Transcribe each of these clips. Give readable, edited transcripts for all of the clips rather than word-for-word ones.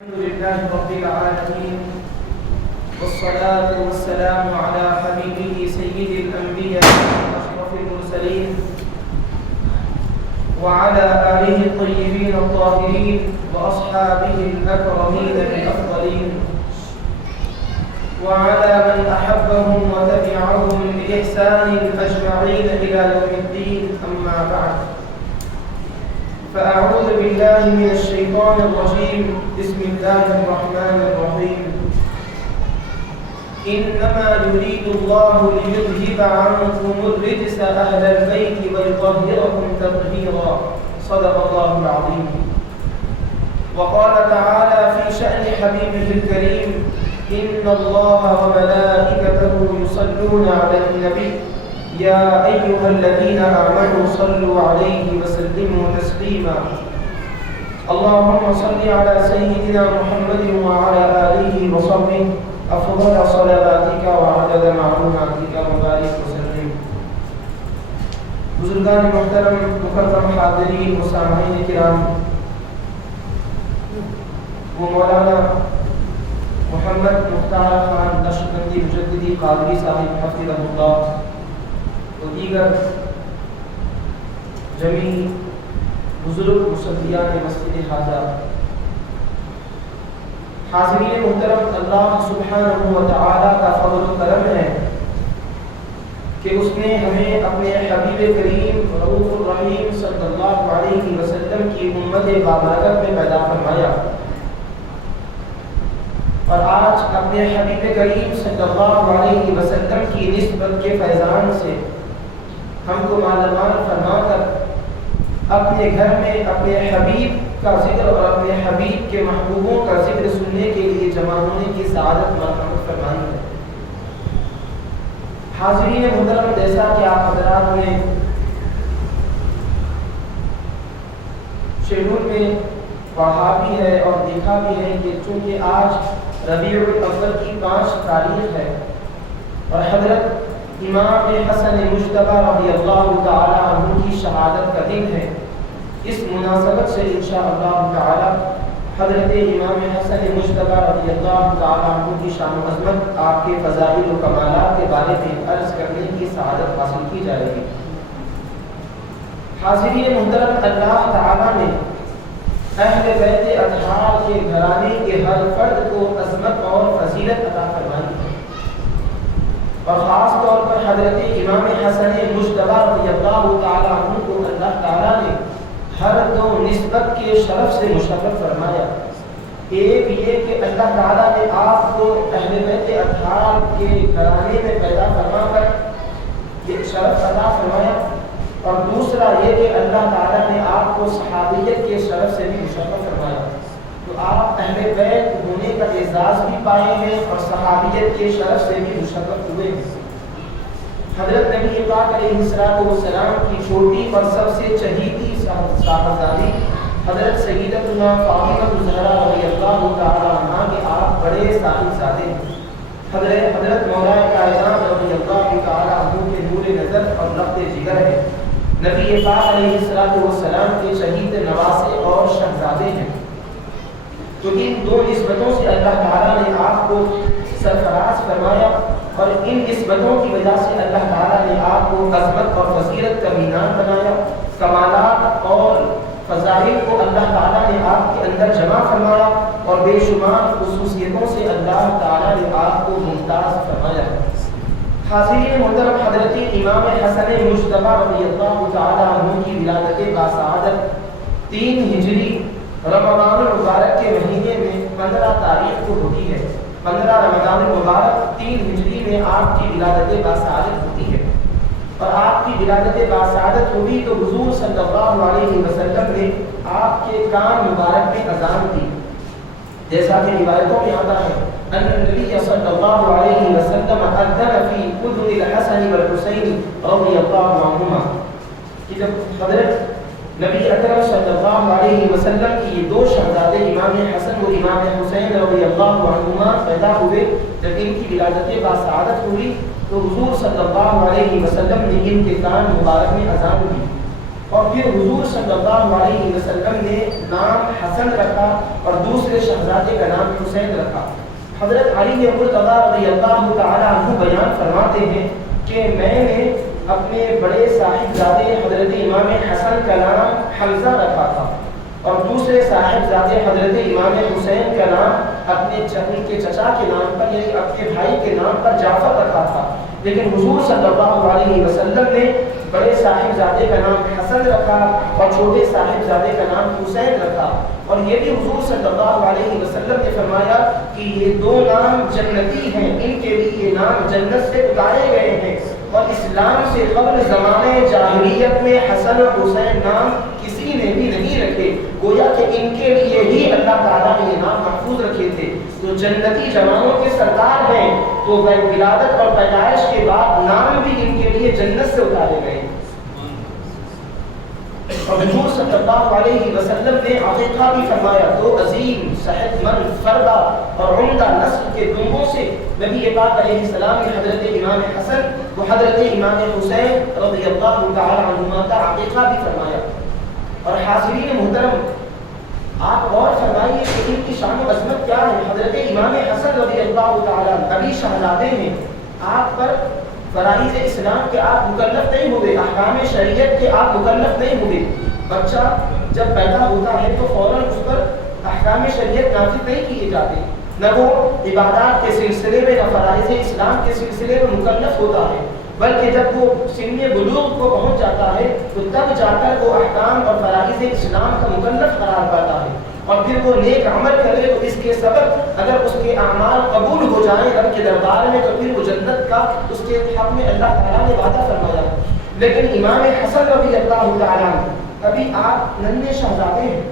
الحمد لله رب العالمين والصلاة والسلام على حبيبه سيد الأنبياء وأشرف المرسلين وعلى آله الطيبين الطاهرين وأصحابه الأكرمين الأفضلين وعلى من أحبهم وتبعهم بإحسان أجمعين إلى يوم الدين. أما بعد، فأعوذ بالله من الشيطان الرجيم. بسم الله الرحمن الرحيم. إنما يريد الله ليذهب عنكم الرجس أهل البيت ويطهركم تطهيرا. صدق الله العظيم. وقال تعالى في شأن حبيبه الكريم: إن الله وملائكته يصلون على النبي يا أيها الذين آمنوا صلوا عليه وسلموا تسليما. اللهم صل على سيدنا محمد وعلى آله وصحبه أفضل صلواتك وعدد معلوماتك وبارك وسلم. بزرگان محترم، مکرم حاضرین و سامعین کرام، وہ مولانا محمد مختار خان نقشبندی مجددی قادری صاحب حفظہ اللہ و دیگر جمیع بزرگ مصلیان مسجد حاضرہ، حاضرین محترم، اللہ سبحانہ و تعالی کا فضل و کرم ہے کہ اس نے ہمیں اپنے حبیب کریم رؤوف الرحیم صلی اللہ علیہ وسلم کی امت بابرکت میں پیدا فرمایا، اور آج اپنے حبیب کریم صلی اللہ علیہ وسلم کی نسبت کے فیضان سے ہم کو مالامال فرما کر اپنے گھر میں اپنے حبیب کا ذکر اور اپنے حبیب کے محبوبوں کا ذکر سننے کے لیے جمع ہونے کی سعادت مرحمت فرمائی ہے۔ حاضرین محترم، جیسا کہ آپ حضرات نے شیڈول میں پڑھا بھی ہے اور دیکھا بھی ہے کہ چونکہ آج ربیع الاول کی 5 تاریخ ہے اور حضرت امام حسن مجتبی رضی اللہ تعالی عنہ کی شہادت کا دن ہے، اس مناسبت سے انشاءاللہ تعالی حضرت امام حسن مجتبی رضی اللہ تعالی عنہ کی شان و عظمت، آپ کے فضائل و کمالات کے بارے میں عرض کرنے کی سعادت حاصل کی جائے گی۔ حاضرین محترم، اللہ تعالی نے اہل بیت اطہار کے گھرانے کے ہر فرد کو عظمت اور فضیلت عطا فرمائی ہے، اور خاص طور پر حضرت امام حسن مجتبی رضی اللہ تعالی عنہ کو اللہ تعالی نے ہر دو نسبت کے شرف سے مشرف فرمایا۔ ایک یہ کہ اللہ تعالی نے آپ کو اہل بیت اطہار کے گھرانے میں پیدا فرما کر یہ شرف عطا فرمایا، اور دوسرا یہ کہ اللہ تعالی نے آپ کو صحابیت کے شرف سے بھی مشرف فرمایا۔ تو آپ اہل بیت ہونے کا اعزاز بھی پائے ہیں اور صحابیت کے شرف سے بھی مشرف ہوئے ہیں۔ حضرت نبی پاک علیہ السلام کی چھوٹی اور سب سے چہیتی صاحبزادی حضرت سیدتنا فاطمہ الزہرا رضی اللہ تعالی عنہا کے آپ بڑے صاحبزادے ہیں۔ حضرت مولا کائنات رضی اللہ تعالی عنہ کے نور نظر اور رفت جگر ہے، نبی پاک علیہ السلام کے شہید نواسے اور شہزادے ہیں۔ تو ان دو نسبتوں سے اللہ تعالیٰ نے آپ کو سرفراز فرمایا، اور ان نسبتوں کی وجہ سے اللہ تعالیٰ نے آپ کو عظمت اور فضیلت کا مینار بنایا، کمالات اور فضائل کو اللہ تعالیٰ نے آپ کے اندر جمع فرمایا، اور بے شمار خصوصیتوں سے اللہ تعالیٰ نے آپ کو ممتاز فرمایا۔ حاضرین محترم، حضرت امام حسن مجتبی رضی اللہ تعالیٰ عنہ کی ولادت باسعادت 3 ہجری رمضان المبارک کے مہینے میں 15 تاریخ کو ہوتی ہے۔ 15 رمضان المبارک 3 ہجری میں آپ کی ولادت باسعادت ہوتی ہے، اور آپ کی ولادت باسعادت ہوئی تو حضور صلی اللہ علیہ وسلم نے آپ کے کان مبارک میں اذان دی، جیسا کہ روایتوں میں آتا ہے ان النبی صلی اللہ علیہ وسلم اذن فی اذن الحسن والحسین رضی اللہ عنہما، کہ جب حضرت نبی اکرم صلی اللہ علیہ وسلم کی یہ 2 شہزادے امام حسن و امام حسین رضی اللہ عنہما پیدا ہوئے، جب ان کی ولادت باسعادت ہوئی تو حضور صلی اللہ علیہ وسلم نے ان کے کان مبارک میں اذان دی، اور پھر حضور صلی اللہ علیہ وسلم نے نام حسن رکھا اور دوسرے شہزادے کا نام حسین رکھا۔ حضرت علی مرتضیٰ رضی اللہ تعالی عنہ بیان فرماتے ہیں کہ میں نے اپنے بڑے صاحبزادے حضرت امام حسن کا نام حمزہ رکھا تھا اور دوسرے صاحبزادے حضرت امام حسین کا نام اپنے کے چچا کے نام پر یعنی اپنے بھائی کے نام پر جعفر رکھا تھا، لیکن حضور صلی اللہ علیہ وسلم نے بڑے صاحبزادے کا نام حسن رکھا اور چھوٹے صاحبزادے کا نام حسین رکھا۔ اور یہ بھی حضور صلی اللہ علیہ وسلم نے فرمایا کہ یہ دو نام جنتی ہیں، ان کے لیے یہ نام جنت سے اتارے گئے ہیں، اور اسلام سے قبل زمانے جاہلیت میں حسن اور حسین نام کسی نے بھی نہیں رکھے، گویا کہ ان کے لیے ہی اللہ تعالیٰ نے یہ نام محفوظ رکھے تھے۔ تو جنتی جوانوں کے سردار ہیں، تو ولادت اور پیدائش کے بعد نام بھی ان کے لیے جنت سے اتارے گئے۔ اور حضور صلی اللہ علیہ وسلم نے عقیقہ بھی فرمایا، دو عظیم صحت مند فردہ اور عمدہ نسل کے دونوں سے نبی پاک علیہ السلام نے حضرت امام حسن و حضرت امام حسین رضی اللہ تعالی عنہما کا عقیقہ بھی فرمایا۔ اور حاضرین محترم، آپ غور فرمائیے کہ ان کی شان و عظمت کیا ہے۔ حضرت امام حسن رضی اللہ تعالی ابھی شہزادے ہیں، آپ پر فرائض اسلام کے آپ مکلف نہیں ہوئے، احکام شریعت کے آپ مکلف نہیں ہوئے۔ بچہ جب پیدا ہوتا ہے تو فوراً اس پر احکام شریعت نافذ نہیں کیے جاتے، نہ وہ عبادات کے سلسلے میں نہ فرائض اسلام کے سلسلے میں مکلف ہوتا ہے، بلکہ جب وہ سن بلوغ کو پہنچ جاتا ہے تو تب جا کر وہ احکام اور فرائض اسلام کا مکلف قرار پاتا ہے، اور پھر وہ نیک عمل کرے تو اس کے سبب اگر اس کے اعمال قبول ہو جائیں رب کے دربار میں تو پھر وہ جنت کا اس کے حق میں اللہ تعالیٰ نے وعدہ فرمایا۔ لیکن امام حسن رضی اللہ تعالیٰ ابھی آپ ننھے شہزادے ہیں،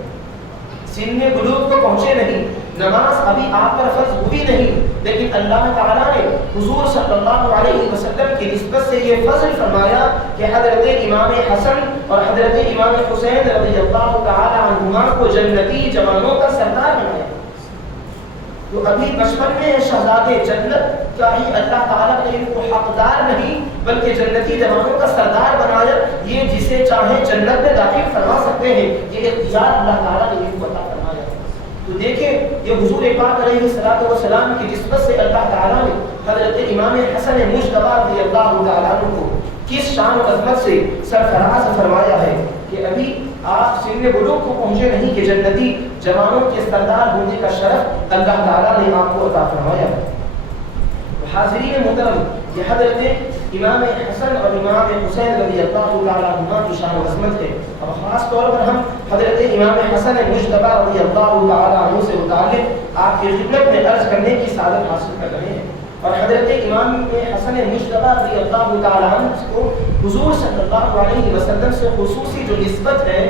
سن بلوغ کو پہنچے نہیں، نماز ابھی آپ پر فرض ہوئی نہیں، لیکن اللہ تعالیٰ نے حضور صلی اللہ علیہ وسلم کی نسبت سے یہ فضل فرمایا کہ حضرت امام حسن اور حضرت امام حسین رضی اللہ تعالی عنہما کو جنتی جوانوں کا سردار بنایا۔ تو ابھی بچپن میں شہزادے جنت کا ہی اللہ تعالیٰ نے ان کو حقدار نہیں بلکہ جنتی جوانوں کا سردار بنایا۔ یہ جسے چاہے جنت میں داخل فرما سکتے ہیں، یہ اختیار اللہ تعالیٰ نے ان کو عطا فرمایا۔ تو دیکھیں یہ حضور پاک علیہ الصلوۃ والسلام کی نسبت سے اللہ تعالیٰ نے حضرت امام حسن مجتبی رضی اللہ تعالیٰ عنہ کو کس شان و عظمت سے سرفراز فرمایا ہے کہ ابھی آپ سن بلوغ کو پہنچے نہیں کہ جنتی جوانوں کے سردار ہونے کا شرف اللہ تعالیٰ نے آپ کو عطا فرمایا ہے۔ حاضرین محترم، یہ حضرت امام حسن اور امام حسین رضی اللہ تعالیٰ عنہ کی شان و عظمت ہے۔ اور خاص طور پر ہم حضرت امام حسن مجتبی رضی اللہ تعالیٰ عنہ سے متعلق آپ کی خدمت میں عرض کرنے کی سعادت حاصل کر رہے ہیں۔ اور حضرت امام حسن مجتبی رضی اللہ تعالیٰ عنہ کو حضور صلی اللہ علیہ وسلم سے خصوصی جو نسبت ہے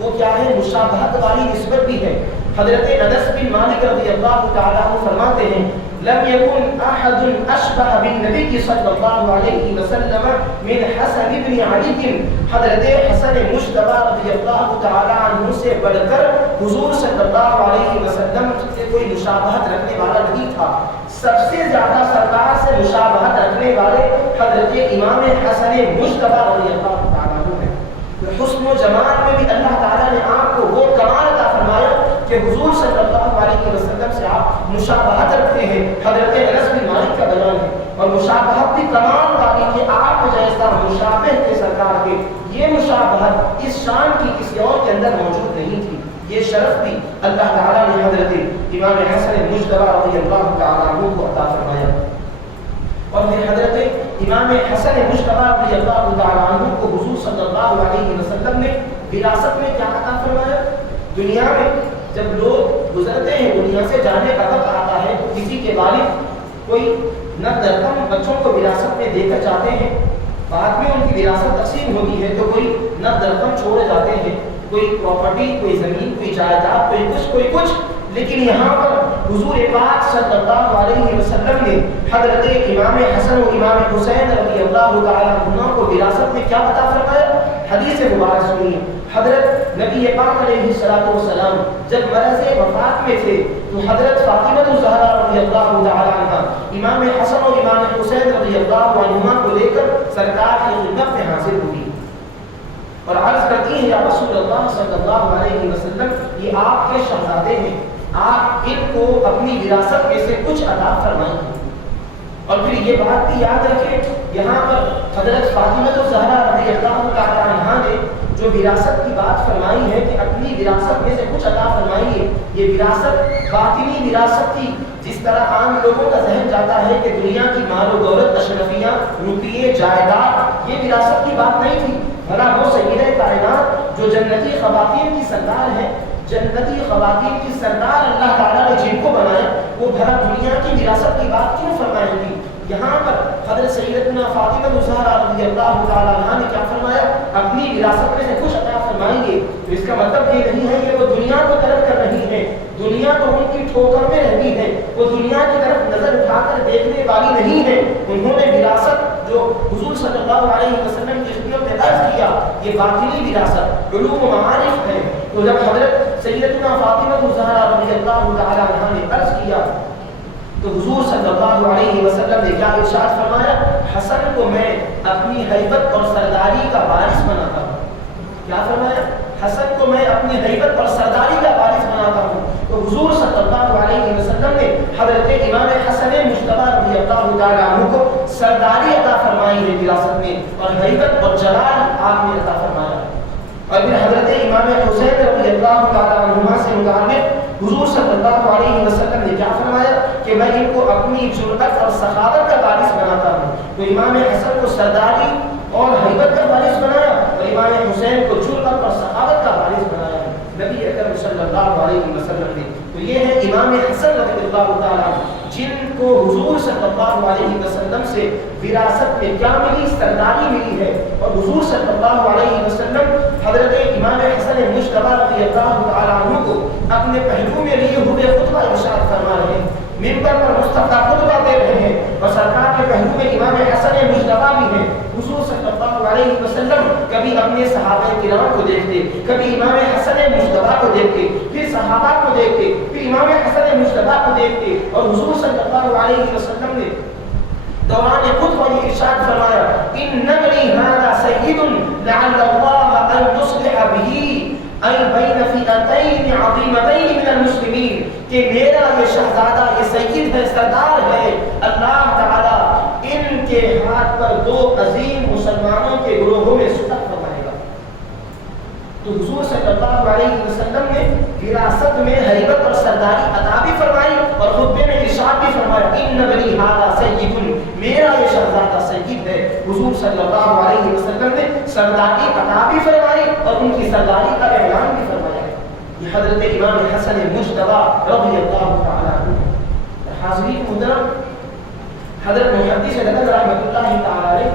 وہ کیا ہے؟ مشابہت والی نسبت بھی ہے۔ حضرت انس بن مالک رضی اللہ تعالیٰ عنہ فرماتے ہیں لم يكن احد اشبه بالنبي صلی اللہ علیہ وسلم من حسن بن علی۔ حضرت حسن مجتبی رضی اللہ تعالیٰ عنہ سے بڑھ کر حضور صلی اللہ علیہ وسلم سے کوئی مشابہت رکھنے والا نہیں تھا۔ سب سے زیادہ سرکار سے مشابہت رکھنے والے حضرت امام حسن مجتبی رضی اللہ تعالیٰ عنہ ہیں۔ حسن و جمال میں بھی اللہ تعالیٰ نے آپ کو وہ کمال عطا فرمایا کہ حضور صلی اللہ علیہ وسلم سے آپ مشابہت رکھتے ہیں۔ حضرت انس بن مالک کا بیان ہے، اور مشابہت بھی کمال والی کہ آپ جیسا مشابہ تھے سرکار کے، یہ مشابہت اس شان کی کسی اور کے اندر موجود نہیں تھی۔ یہ شرف بھی اللہ تعالیٰ نے حضرت امام حسن مجتبی رضی اللہ تعالیٰ عنہ کو عطا فرمایا۔ اور پھر حضرت امام حسن مجتبی رضی اللہ تعالیٰ عنہ کو حضور صلی اللہ علیہ وسلم نے وراثت میں کیا عطا فرمایا؟ دنیا میں جب لوگ گزرتے ہیں دنیا سے جانے کا وقت آتا ہے تو کسی کے والد کوئی نقد رقم بچوں کو وراثت میں دے کر جاتے ہیں، بعد میں ان کی وراثت تقسیم ہوتی ہے تو کوئی نقد رقم چھوڑ جاتے ہیں، کوئی پراپرٹی، کوئی زمین، کوئی جائیداد، کوئی کچھ۔ لیکن یہاں پر حضور پاک صلی اللہ علیہ وسلم نے حضرت امام حسن و امام حسین رضی اللہ تعالیٰ عنہ کو وراثت میں کیا عطا فرمایا؟ حدیث مبارک سنیے۔ حضرت نبی پاک علیہ السلام جب مرض وفات میں تھے تو حضرت فاطمہ الزہرا رضی اللہ تعالیٰ عنہ امام حسن و امام حسین رضی اللہ عنہما کو لے کر سرکار کی خدمت میں حاضر ہوئی اور عرض کرتی نہیں یا رسول اللہ صلی اللہ علیہ وسلم، یہ آپ کے شہزادے ہیں، آپ ان کو اپنی وراثت میں سے کچھ عطا فرمائیں۔ اور پھر یہ بات بھی یاد رکھیں، یہاں پر حضرت فاطمہ الزہرا رضی اللہ تعالی عنہا نے جو وراثت کی بات فرمائی ہے کہ اپنی وراثت میں سے کچھ عطا فرمائیے، یہ وراثت باطنی وراثت تھی۔ جس طرح عام لوگوں کا ذہن جاتا ہے کہ دنیا کی مال و دولت، اشرفیاں، روپیے، جائیداد، یہ وراثت کی بات نہیں تھی۔ بھلا وہ سیدہ کائنات جو جنتی خواتین کی سردار ہے، جنتی خواتین کی سردار اللہ تعالیٰ نے جن کو بنایا، وہ بھلا دنیا کی وراثت کی بات کیوں فرمائی تھی؟ یہاں پر حضرت سیدتنا فاطمہ الزہرا رضی اللہ تعالیٰ عنہا نے کیا فرمایا؟ اپنی وراثت میں سے کچھ عطا فرمائیں گے۔ تو اس کا مطلب یہ نہیں ہے کہ وہ دنیا کو طلب کر رہی ہیں، دنیا تو ان کی ٹھوکر میں رہتی ہے، وہ دنیا کی طرف نظر اٹھا کر دیکھنے والی نہیں ہے۔ انہوں نے وراثت جو حضور صلی اللہ علیہ وسلم کی خدمت میں عرض کیا، یہ باطنی وراثت علوم و معارف ہے۔ تو جب حضرت سیدتنا فاطمہ الزہرا رضی اللہ تعالیٰ عنہا نے عرض کیا تو حضور صلی اللہ علیہ وسلم نے کیا ارشاد فرمایا؟ حسن کو میں اپنی ہیبت اور سرداری کا وارث بناتا ہوں۔ کیا فرمایا؟ حسن کو میں اپنی ہیبت اور سرداری کا وارث بناتا ہوں۔ تو حضور صلی اللہ علیہ وسلم نے حضرت امام حسن مجتبی رضی اللہ تعالیٰ عنہ کو سرداری عطا فرمائی ہے وراثت میں، اور ہیبت اور جلال آپ نے عطا فرمایا۔ اور پھر حضرت امام حسین رضی اللہ تعالیٰ عنہما سے متعلق حضور صلی اللہ علیہ وسلم نے کیا فرمایا کہ میں ان کو اپنی جرأت اور سخاوت کا وارث بناتا ہوں۔ تو امام حسن کو سرداری اور ہیبت کا وارث بنایا، اور امام حسین کو جرأت اور سخاوت کا وارث بنایا ہے نبی اکرم صلی اللہ علیہ وسلم نے۔ تو یہ ہے امام حسن رضی اللہ تعالیٰ جن کو حضور صلی اللہ علیہ وسلم سے وراثت میں کیا ملی؟ سرداری ملی ہے۔ اور حضور صلی اللہ علیہ وسلم حضرت امام حسن مجتبی رضی اللہ تعالیٰ عنہ کو اپنے پہلو میں لیے ہوئے خطبہ ارشاد فرما رہے ہیں، منبر پر مصطفیٰ خطبہ دے رہے ہیں، اور سرکار کے پہلو میں امام حسن مجتبی بھی ہیں۔ حضور صلی اللہ علیہ وسلم کبھی اپنے صحابہ کرام کو دیکھتے، کبھی امام حسن مجتبی کو دیکھتے، پھر صحابہ کو دیکھتے، پھر امام حسن مجتبی کو دیکھتے، اور حضور صلی اللہ علیہ وسلم نے دوران خطبہ یہ ارشاد فرمایا، ان ابنی ھذا سید لعل اللہ ان یصلح به ای بین فئتین عظیمتین من المسلمین، کہ میرا یہ شہزادہ، یہ سید ہے، سردار ہے، اللہ تعالی ان کے ہاتھ پر دو عظیم مسلمانوں کے گروہوں میں صلح فرمائے گا۔ تو حضور صلی اللہ علیہ وسلم نے وراثت میں ہیبت اور سرداری عطا بھی فرمائی، اور خطبے میں ارشاد بھی فرمایا، ان ابنی ھذا سید، میرا یہ شہزادہ سید ہے۔ حضور صلی اللہ علیہ وسلم نے سرداری عطا بھی فرمائی اور ان کی سرداری کا اعلان بھی فرمایا۔ یہ حضرت امام حسن مجتبی رضی اللہ تعالیٰ عنہ۔ حاضرین محترم، حضرت محدث لدن رحمۃ اللہ تعالیٰ علیہ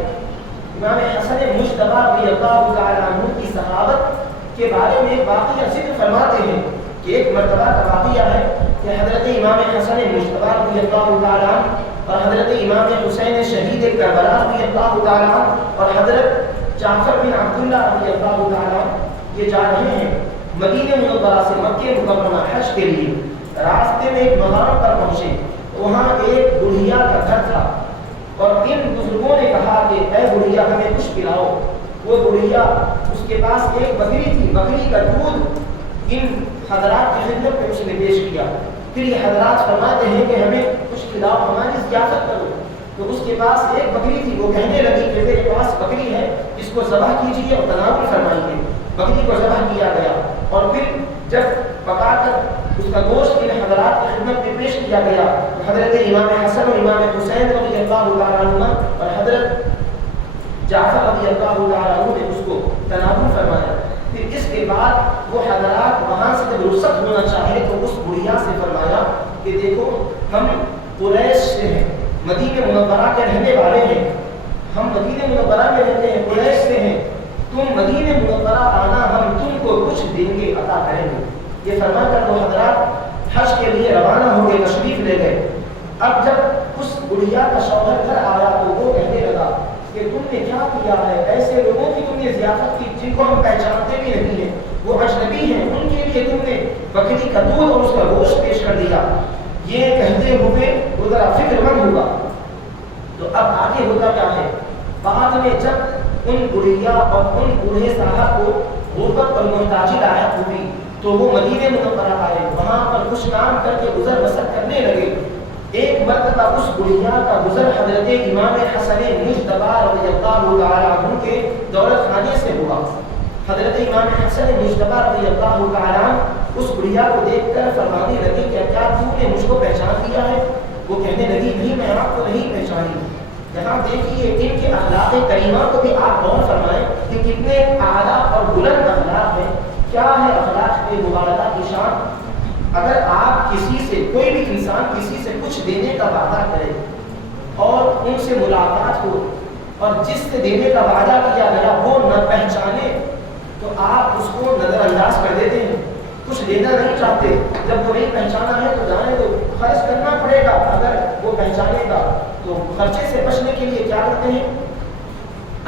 امام حسن مجتبی رضی اللہ تعالیٰ عنہ کی صحابت کے بارے میں ایک واقعہ ذکر فرماتے ہیں کہ ایک مرتبہ کا واقعہ ہے کہ حضرت امام حسن مجتبی رضی اللہ تعالیٰ عنہ اور حضرت امام حسین شہید کربلا رضی اللہ تعالیٰ عنہ اور حضرت جعفر بن عبداللہ رضی اللہ تعالیٰ عنہ یہ جا رہے ہیں مدینہ منورہ سے مکہ مکرمہ حج کے لیے۔ راستے میں ایک مقام پر پہنچے، وہاں ایک بڑھیا کا گھر تھا، اور ان بزرگوں نے کہا کہ اے بڑھیا ہمیں کچھ پلاؤ۔ وہ بڑھیا، اس کے پاس ایک بکری تھی، بکری کا دودھ ان حضرات کی خدمت میں اس نے پیش کیا۔ پھر یہ حضرات فرماتے ہیں کہ ہمیں کچھ کھلاؤ، ہماری ضیافت کرو۔ تو اس کے پاس ایک بکری تھی، وہ کہنے لگی کہ میرے پاس بکری ہے، اس کو ذبح کیجیے اور تناول فرمائیے۔ بکری کو ذبح کیا گیا، اور پھر جب پکا کر اس کا گوشت ان حضرات کی خدمت میں پیش کیا گیا تو حضرت امام حسن اور امام حسین رضی اللہ تعالیٰ عنہ اور حضرت جعفر رضی اللہ تعالیٰ عنہ نے اس کو تناول فرمایا۔ پھر اس کے بعد وہ حضرات وہاں سے جب رخصت ہونا چاہے تو اس بڑھیا سے فرمایا کہ دیکھو ہم قریش سے ہیں، مدینہ منورہ کے رہنے والے ہیں، ہم مدینہ منورہ میں رہتے ہیں، قریش سے ہیں، تم مدینہ منورہ آنا، ہم تم کو کچھ دیں گے، عطا کریں گے۔ یہ فرما کر وہ حضرات حج کے لیے روانہ ہو گئے، تشریف لے گئے۔ اب جب اس بڑھیا کا شوہر گھر آیا تو وہ کہنے لگا کہ تم نے کیا کیا ہے، ایسے لوگوں کی تم نے ضیافت کی جن کو ہم پہچانتے بھی نہیں ہیں، وہ اجنبی ہیں، ان کے لیے تم نے بکری کا دودھ اور اس کا گوشت پیش کر دیا۔ یہ کہتے ہوئے وہ ذرا فکر مند ہوا۔ تو اب آگے ہوتا کیا ہے، بعد میں جب ان بڑھیا اور ان بوڑھے صاحب کو غربت اور محتاجی لاحق ہوئی تو وہ مدینہ منورہ آئے، وہاں پر کچھ کام کر کے گزر بسر کرنے لگے۔ ایک مرتبہ اس بڑھیا کا گزر حضرت امام حسن مجتبی رضی اللہ تعالی عنہ کے دولت خانے سے ہوا۔ حضرت امام حسن مجتبی رضی اللہ تعالی عنہ اس بڑھیا کو دیکھ کر فرمانے لگے کہ کیا تو نے مجھ کو پہچان لیا ہے؟ وہ کہنے لگی نہیں، میں آپ کو نہیں پہچانی۔ یہاں دیکھیے ان کے اخلاق کریمہ کو بھی آپ غور فرمائیں کہ کتنے اعلیٰ اور بلند اخلاق ہیں۔ کیا ہے اخلاق کے مبارکہ کی شان؟ اگر آپ کسی سے، کوئی بھی انسان کسی سے کچھ دینے کا وعدہ کرے اور ان سے ملاقات ہو اور جس سے دینے کا وعدہ کیا گیا وہ نہ پہچانے تو آپ اس کو نظر انداز کر دیتے ہیں، کچھ لینا نہیں چاہتے۔ جب وہ نہیں پہچانا ہے تو جانے تو خرچ کرنا پڑے گا، اگر وہ پہچانے گا تو خرچے سے بچنے کے لیے کیا کرتے ہیں؟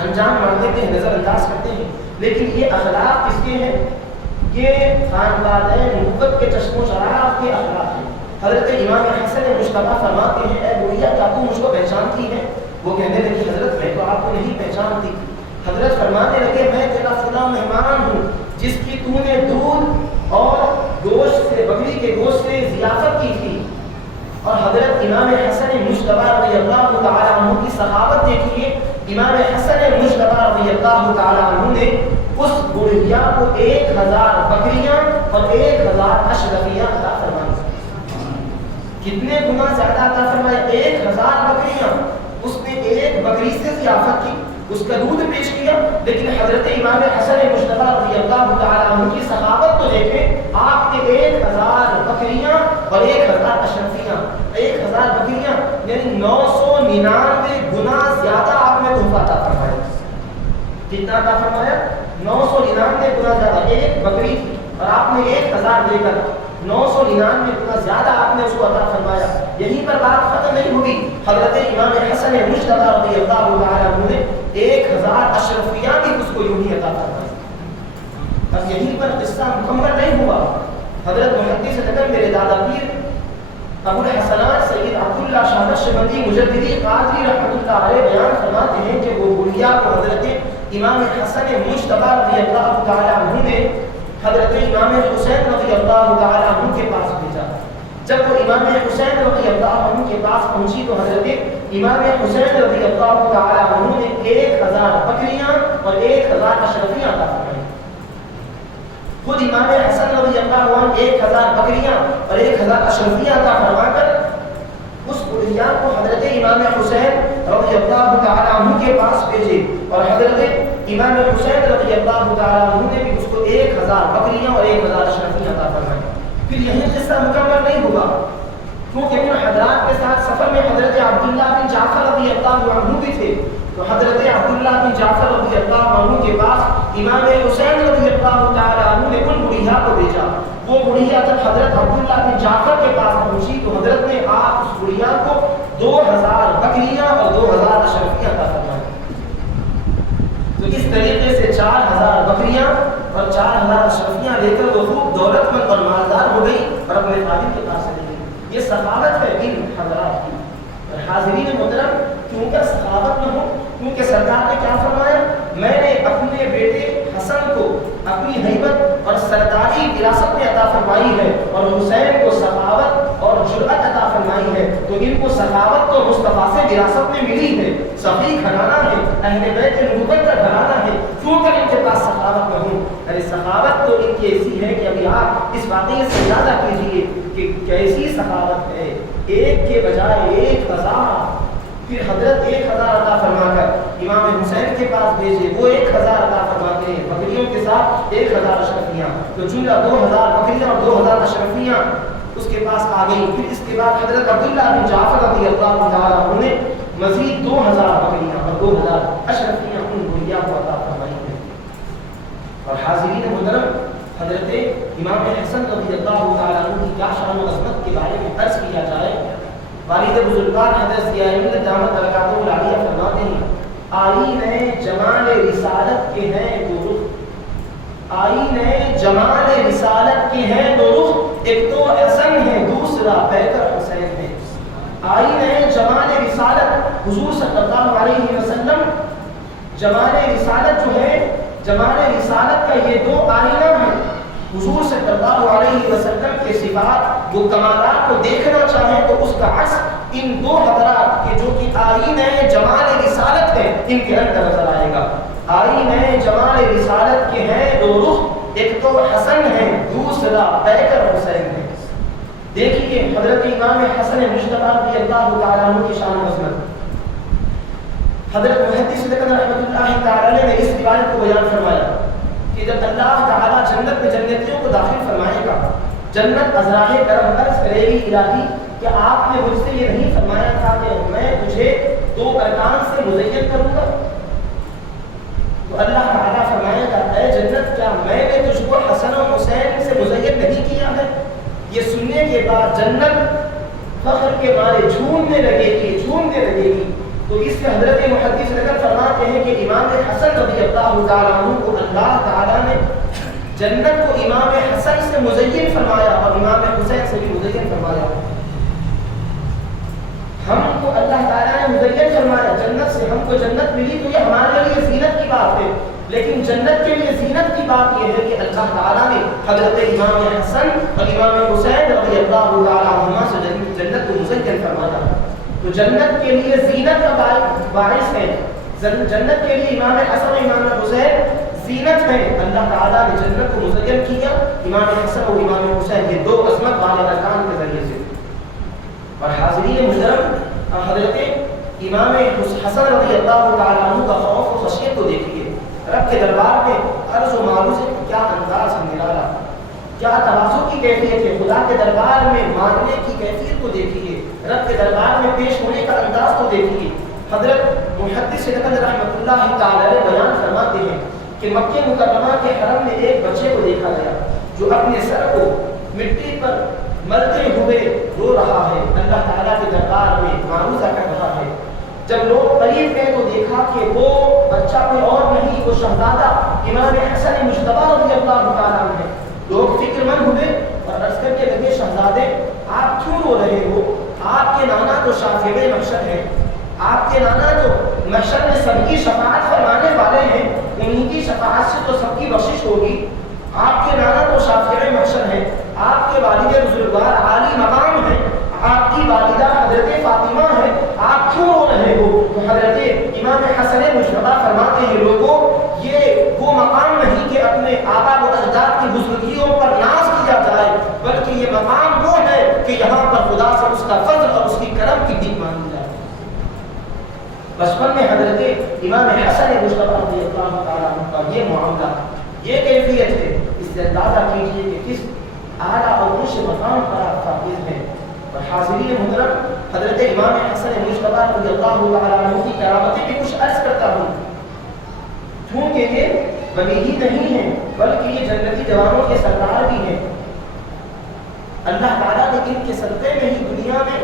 انجام مان دیتے ہیں، نظر انداز کرتے ہیں۔ لیکن یہ اخلاق کس کے ہیں؟ یہ خاندان نبوت کے چشم و چراغ کے اخلاق ہیں۔ حضرت امام حسن مجتبی فرماتے ہیں اے بڑھیا کیا تو مجھ کو پہچانتی ہے؟ وہ کہنے لگی حضرت میں تو آپ کو نہیں پہچانتی۔ حضرت فرمانے لگے میں تیرا فلاں مہمان ہوں جس کی تو نے دودھ اور گوشت سے، بکری کے گوشت سے ضیافت کی تھی۔ اور حضرت امام حسن مجتبی رضی اللہ تعالی عنہ کی سخاوت دیکھیے، امام حسن مجتبی رضی اللہ تعالی عنہ نے اس بڑھیا کو 1000 بکریاں اور 1000 اشرفیاں عطا فرمائی۔ کتنے گنا زیادہ عطا فرمائے؟ 1000 بکریاں۔ اس نے ایک بکری سے ضیافت کی، اس کا دودھ پیش کیا، لیکن حضرت امام حسن مجتبی رضی اللہ تعالی عنہ کی سخاوت تو دیکھیں، آپ نے 1000 بکریاں اور 1000 اشرفیاں، 1000 بکریاں یعنی 999 گنا زیادہ آپ نے تحفہ عطا فرمایا۔ کتنا عطا فرمایا؟ 999 گنا زیادہ۔ ایک بکری تھی اور آپ نے 1000 دے کر 999 گنا زیادہ آپ نے اس کو عطا فرمایا۔ یہیں پر بات ختم نہیں ہوئی، حضرت امام حسن مجتبی رضی اللہ تعالی عنہ نے 1000 اشرفیاں بھی اس کو یوں ہی عطا فرمائی۔ اب یہیں پر قصہ مکمل نہیں ہوا۔ حضرت محدث نگر میرے دادا پیر ابو الحسنات سید عبداللہ شاہ نقشبندی مجددی قادری رحمۃ اللہ علیہ بیان فرماتے ہیں کہ وہ بڑھیا کو حضرت امام حسن مجتبی رضی اللہ تعالی عنہ نے حضرت امام حسین رضی اللہ تعالی عنہ کے پاس بھیجا۔ جب وہ امام حسین رضی اللہ عنہ کے پاس پہنچی تو حضرت امام حسین رضی اللہ تعالی عنہ نے 1000 بکریاں اور 1000 اشرفیاں عطا فرمائیں۔ خود امام حسن رضی اللہ عنہ 1000 بکریاں اور 1000 اشرفیاں عطا فرما کر اس بڑھیا کو حضرت امام حسین رضی اللہ تعالی عنہ کے پاس بھیجے، اور حضرت امام حسین رضی اللہ تعالی عنہ نے بھی اس کو 1000 بکریاں اور 1000 اشرفیاں عطا فرمائیں۔ پھر یہی قصہ مکمل نہیں ہوا، کیونکہ ان حضرات کے ساتھ سفر میں حضرت عبداللہ بن جعفر رضی اللہ عنہ بھی تھے، تو حضرت عبداللہ بن جعفر رضی اللہ عنہ کے پاس امام حسین رضی اللہ تعالی عنہ نے ان بڑھیا کو بھیجا۔ وہ بڑھیا جب حضرت عبداللہ بن جعفر کے پاس پہنچی تو حضرت نے آپ اس بڑھیا کو 2000 بکریاں اور 2000 اشرفیاں عطا فرمائیں۔ تو اس طریقے سے 4000 بکریاں اور 4000 اشرفیاں لے کر وہ خوب دولت مند اور مالدار ہو گئی اور اپنے خادم کے پاس چلی گئی۔ یہ سخاوت ہے ان حضرات کی۔ اور حاضرین محترم، کیونکہ سخاوت نہ ہو، کیونکہ سرکار نے کیا فرمایا؟ میں نے اپنے بیٹے حسن کو اپنی ہیبت اور سرداری وراثت میں عطا فرمائی ہے، اور حسین کو سخاوت اور جرأت عطا فرمائی ہے، تو ان کو سخاوت تو مصطفیٰ سے وراثت میں ملی ہے۔ صحیح گھرانہ ہے، اہل بیت نبوت کا گھرانہ ہے، کیوں کر ان کے پاس سخاوت نہ ہو؟ ارے سخاوت تو ان کی ایسی ہے کہ ابھی آپ اس واقعے سے اندازہ کیجیے کہ کیسی سخاوت ہے۔ ایک کے بجائے 1000، پھر حضرت 1000 عطا فرما کر امام حسین کے پاس بھیجے، وہ 1000 عطا فرماتے ہیں بکریوں کے ساتھ 1000 اشرفیاں، تو جملہ 2000 بکریاں اور 2000 اشرفیاں اس کے پاس آ گئی۔ پھر اس کے بعد حضرت عبداللہ بن جعفر رضی اللہ تعالیٰ عنہ نے مزید 2000 بکریاں اور 2000 اشرفیاں ان بڑھیا کو عطا فرمائی ہیں۔ اور حاضرین محترم، حضرت امام حسن رضی اللہ تعالیٰ عنہ کی کیا شان و عظمت کے بارے میں عرض کیا جائے۔ والد بزرگوار حضرت ضیاء الدین دامت برکاتہ العالیہ فرماتے ہیں آئینہ جمال رسالت کے ہیں دو رخ، آئینہ جمال رسالت کے ہیں دو رخ، ایک تو حسن ہے دوسرا پیکر حسین ہے۔ آئینہ جمال رسالت، حضور صلی اللہ علیہ وسلم جمال رسالت جو ہے جمال رسالت کا یہ دو آئینہ ہیں. حضور صلی اللہ علیہ وسلم کے صفات وہ کمالات کو دیکھنا چاہیں تو اس کا عکس ان دو حضرات کے جو کہ آئینہ جمال رسالت ہے ان کے اندر نظر آئے گا. آئینہ جمال رسالت کے ہیں دو رخ، ایک تو حسن ہے، دوسرا پیکر حسین ہے. دیکھیے حضرت امام حسن مجتبی رضی اللہ تعالیٰ عنہ کی شان و عظمت. حضرت محدث لقن رحمۃ اللہ تعالی نے اس روایت کو بیان فرمایا کہ جب اللہ تعالیٰ جنت میں جنتیوں کو داخل فرمائے گا، جنت ازراہ کرم عرض کرے گی الہی کہ آپ نے مجھ سے یہ نہیں فرمایا تھا کہ میں تجھے دو ارکان سے مزین کروں گا؟ تو اللہ تعالیٰ فرمائے گا اے جنت کیا میں نے تجھ کو حسن و حسین سے مزین نہیں کیا ہے؟ یہ سننے کے بعد جنت فخر کے مارے جھومنے لگے گی. تو اس سے حضرت محدث نگر فرماتے ہیں کہ امام حسن رضی اللہ تعالیٰ عنہ کو اللہ تعالیٰ نے جنت کو امام حسن سے مزین فرمایا اور امام حسین سے بھی مزین فرمایا. ہم کو اللہ تعالیٰ نے مزین فرمایا جنت سے، ہم کو جنت ملی تو یہ ہمارے لیے زینت کی بات ہے، لیکن جنت کے لیے زینت کی بات یہ ہے کہ اللہ تعالیٰ نے حضرت امام حسن اور امام حسین رضی اللہ تعالیٰ عنہما سے جنت کو مزین فرمایا. تو جنت کے لیے زینت کا باعث ہے، جنت کے لیے امام حسن اور امام حسین زینت ہے. اللہ تعالیٰ نے جنت کو مزین کیا امام حسن اور امام حسین یہ دو عظمت والے ارکان کے ذریعے سے. اور حاضرین محترم حضرت امام حسن رضی اللہ تعالیٰ عنہ کا خوف و خشیت کو دیکھیے. رب کے دربار میں عرض و معروض کیا انداز ہے نرالا، کیا تواضع کی کیفیت ہے. خدا کے دربار میں ماننے کی کیفیت کو دیکھیے، رب کے دربار میں پیش ہونے کا انداز کو دیکھیے. حضرت محدث لقن رحمۃ اللہ تعالی بیان فرماتے ہیں کہ مکہ مکرمہ کے حرم میں ایک بچے کو دیکھا گیا جو اپنے سر کو مٹی پر مرتے ہوئے رو رہا ہے، اللہ تعالیٰ کے دربار میں معروضہ کر رہا ہے. جب لوگ قریب گئے تو دیکھا کہ وہ بچہ کوئی اور نہیں، وہ شہزادہ امام حسن مجتبی رضی اللہ تعالیٰ عنہ ہے. لوگ فکر مند ہوئے اور عرض کر کے لگے شہزادے آپ کیوں رو رہے ہو؟ آپ کے نانا تو شافع محشر ہیں، آپ کے نانا تو محشر میں سب کی شفاعت فرمانے والے ہیں، انہی کی شفاعت سے تو سب کی بخشش ہوگی. آپ کے نانا تو شافع محشر ہیں، آپ کے والد بزرگوار عالی مقام ہیں، آپ کی والدہ حضرت فاطمہ ہے، آپ کیوں رو رہے ہو؟ تو حضرت امام حسن مجتبی فرماتے ہیں لوگوں یہ وہ مقام نہیں کہ اپنے آبا و اجداد کی بزرگیوں پر ناز کیا جائے، بلکہ یہ مقام وہ ہے کہ یہاں پر خدا سے اس کا فضل اور اس کی کرم کی بھیک مانگی جائے. بچپن میں حضرت امام حسن مجتبی رضی اللہ تعالیٰ عنہ کا یہ معاملہ، یہ کیفیت ہے. اس سے اندازہ کیجیے کہ کس اعلیٰ اور اونچے مقام پر آپ فائز ہیں. اور حاضرین محترم حضرت امام حسن مجتبی رضی اللہ تعالیٰ عنہ کی کرامتیں بھی کچھ عرض کرتا ہوں، کیونکہ یہ ولی ہی نہیں ہیں بلکہ یہ جنتی جوانوں کے سردار بھی ہیں. اللہ تعالیٰ نے ان کے صدقے میں ہی دنیا میں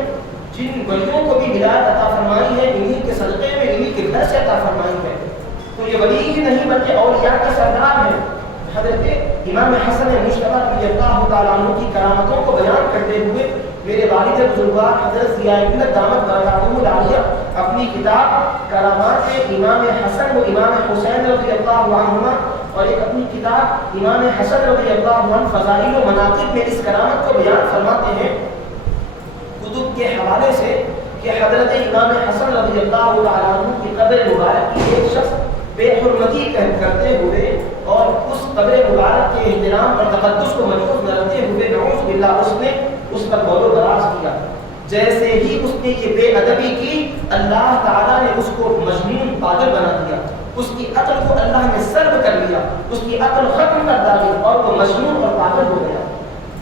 جن ولیوں کو بھی ہدایت عطا فرمائی ہے انہی کے صدقے میں انہی کے گھر سے عطا فرمائی ہے. تو یہ ولی ہی نہیں بلکہ اولیاء کے سردار ہیں. حضرت امام حسن مجتبی رضی اللہ تعالیٰ عنہ کی کرامتوں کو بیان کرتے ہوئے میرے والد بزرگوار حضرت ضیاء الدین دامت برکاتہ العالیہ اپنی کتاب کرامات امام حسن و امام حسین رضی اللہ عنہما اور ایک اپنی کتاب امام حسن رضی اللہ عنہ فضائل و مناقب میں اس کرامت کو بیان فرماتے ہیں کتب کے حوالے سے کہ حضرت امام حسن رضی اللہ عنہ کی قبر مبارک کی ایک شخص بے حرمتی کرتے ہوئے اور اس قبر مبارک کے احترام اور تقدس کو محفوظ نہ رکھتے ہوئے نعوذ باللہ اس نے اس پر غور و دراز کیا. جیسے ہی اس نے یہ بے ادبی کی اللہ تعالیٰ نے اس کو مجنون پاگل بنا دیا، اس کی عقل کو اللہ نے سلب کر لیا، اس کی عقل ختم کر ڈالی اور وہ مجنون اور پاگل ہو گیا.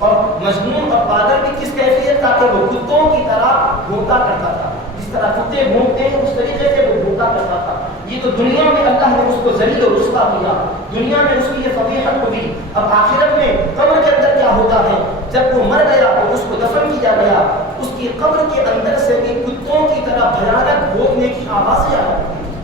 اور مجنون اور پاگل بھی کس کیفیت کا کہ وہ کتوں کی طرح بھونکا کرتا تھا، جس طرح کتے بھونکتے ہیں اس طریقے سے وہ بھونکا کرتا تھا. یہ تو دنیا میں اللہ نے اس کو ذلیل و رسوا کیا، دنیا میں اس کی یہ فضیحت ہوئی. اب آخرت میں قبر کے اندر کیا ہوتا ہے؟ جب وہ مر گیا اور اس کو دفن کیا گیا، اس کی قبر کے اندر سے بھی کتوں کی طرح بھیانک بھونکنے کی آوازیں آ رہی ہیں.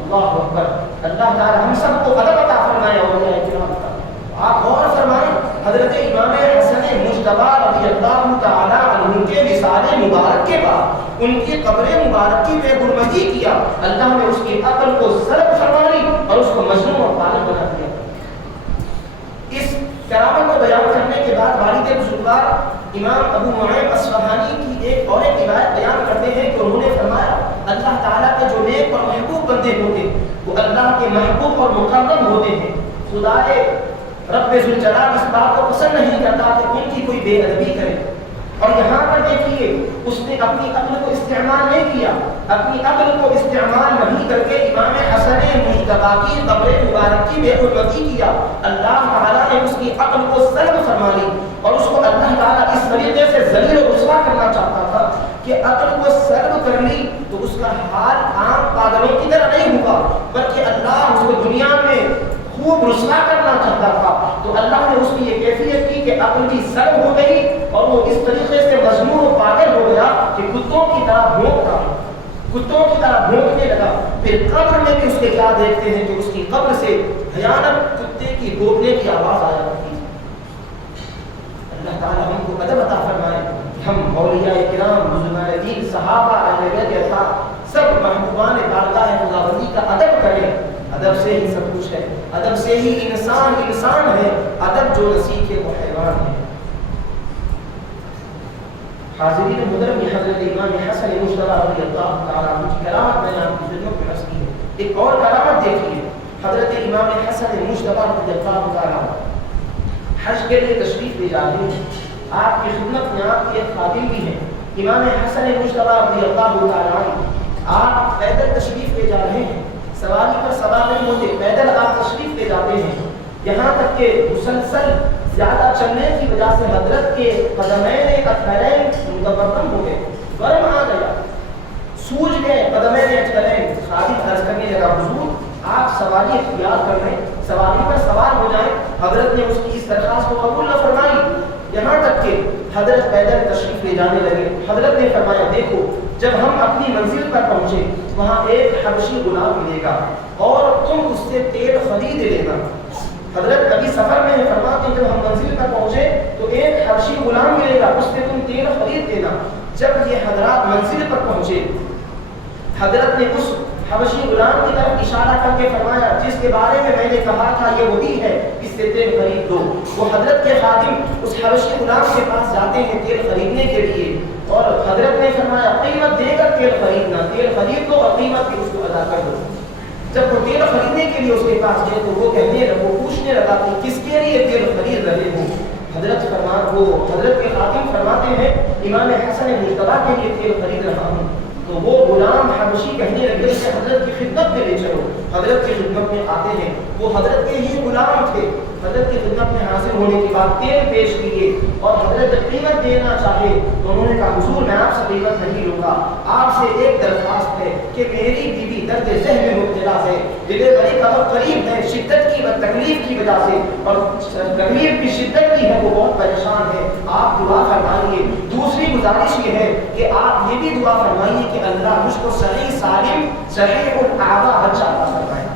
اللہ اکبر. اللہ تعالی ہم سب کو ادب عطا فرمائے اولیاء کرام کا. آپ غور فرمائیں حضرت امام حسن مجتبی رضی اللہ تعالی عنہ کے وصال مبارک کے بعد ان کی قبر مبارک کی بے حرمتی کیا، اللہ نے اس کی عقل کو سلب فرما لی اور اس کو مجنون اور پاگل بنا دیا۔ اس کرامت کو بیان کرنے کے بعد والد بزرگوار امام ابو نعیم اصفہانی کی ایک اور ایک روایت بیان کرتے ہیں کہ انہوں نے فرمایا اللہ تعالیٰ کے جو نیک اور محبوب بندے ہوتے وہ اللہ کے محبوب اور مقرب ہوتے ہیں۔ خدا رب ذوالجلال اس بات کو پسند نہیں کرتا کہ ان کی کوئی بے ادبی کرے، اور یہاں پر دیکھیے اس نے اپنی عقل کو استعمال نہیں کیا، اپنی عقل کو استعمال نہیں کر کے امام حسن مجتبی کی قبر مبارک کی بے حرمتی کیا، اللہ تعالیٰ نے اس کی عقل کو سلب فرما لی اور اس کو اللہ تعالیٰ اس طریقے سے ذلیل و رسوا کرنا چاہتا تھا کہ عقل کو سلب کر لی تو اس کا حال عام پاگلوں کی طرح نہیں ہوگا، بلکہ اللہ اس کو دنیا میں خوب رسوا کرنا چاہتا تھا، تو اللہ نے اس کی یہ کیفیت کی کہ عقل کی سلب ہو گئی اور وہ اس طریقے سے مجنون و پاگل ہو گیا کہ کتوں کی طرح بھونکتا، کتوں کی طرح بھونکنے لگا۔ پھر قبر میں بھی اس کے کیا دیکھتے ہیں کہ اس کی قبر سے بھیانک کتے کی بھونکنے کی آواز آیا کرتی۔ اللہ تعالیٰ ہم کو ادب عطا فرمائے کہ ہم اولیاء کرام، بزرگان دین، صحابہ، اہل بیت اطہار سب محبوبان بارگاہ خداوندی کا ادب کریں۔ ادب سے ہی سب کچھ ہے، ادب سے ہی انسان انسان ہے، ادب جو نہ سیکھے وہ حیوان ہے۔ حاضرین محترم، یہ حضرت امام حسن مجتبی رضی اللہ تعالیٰ عنہ کی کرامت میں نے آپ کی خدمت میں عرض کی ہے۔ ایک اور کرامت دیکھیے، حضرت امام حسن مجتبی رضی اللہ تعالیٰ حج کے لیے تشریف لے جاتے ہیں، آپ کی خدمت میں آپ کے ایک خادم بھی ہیں امام حسن مجتبی رضی اللہ تعالیٰ عنہ، آپ پیدل تشریف لے جا رہے ہیں، سواری پر سوار نہیں ہوتے، پیدل آپ تشریف لے جاتے ہیں، یہاں تک کہ مسلسل زیادہ چلنے کی وجہ سے حضرت کے قدمین اطہرین متورم ہو گئے، گرم آ گیا، سوج گئے قدمین اطہرین۔ خادم عرض کرنے لگا حضور آپ سواری اختیار کر رہے ہیں، سواری پر سوار ہو جائیں۔ حضرت نے اس کی اس درخواست کو قبول نہ فرمائی، یہاں تک کہ حضرت پیدل تشریف لے جانے لگے۔ حضرت نے فرمایا دیکھو جب ہم اپنی منزل پر پہنچے وہاں ایک حبشی غلام ملے گا اور تم اس سے تیل خرید لینا۔ حضرت ابھی سفر میں فرماتے ہیں جب ہم منزل پر پہنچے تو ایک حبشی غلام ملے گا، اس سے تم تیل خرید لینا۔ جب یہ حضرات منزل پر پہنچے حضرت نے اس حبشی غلام کی طرف اشارہ کر کے فرمایا جس کے بارے میں نے کہا تھا یہ وہی ہے، اس سے تیل خرید دو۔ وہ حضرت کے خادم اس حبشی غلام کے پاس جاتے ہیں تیل خریدنے کے لیے، اور حضرت نے فرمایا قیمت دے کر تیل خریدنا، تیل خرید دو اور قیمت بھی اس کو ادا کر دو۔ جب وہ تیل خریدنے کے لیے اس کے پاس گئے تو وہ پوچھنے لگا کہ کس کے لیے تیل خرید رہے ہو؟ حضرت کے خادم فرماتے ہیں امام حسن مجتبی کے لیے تیل خرید رہا ہوں۔ تو وہ غلام حبشی کہنے لگے کہ حضرت کی خدمت میں لے چلو۔ حضرت کی خدمت میں آتے ہیں، وہ حضرت کے ہی غلام تھے۔ حضرت کی خدمت میں حاضر ہونے کے بعد تیل پیش کیے اور حضرت قیمت دینا چاہے تو انہوں نے کہا حضور میں آپ سے قیمت نہیں لوں گا، آپ سے ایک درخواست ہے کہ میری بیوی درد ذہن میں مبتلا ہے، ڈلیوری کا وقت قریب ہے، شدت کی تکلیف کی وجہ سے اور تکلیف کی شدت کی ہے، وہ بہت پریشان ہے، آپ دعا فرمائیے۔ دوسری گزارش یہ ہے کہ آپ یہ بھی دعا فرمائیے کہ اللہ مجھ کو صحیح سالم صحیح الاعضاء بچہ عطا فرمائے۔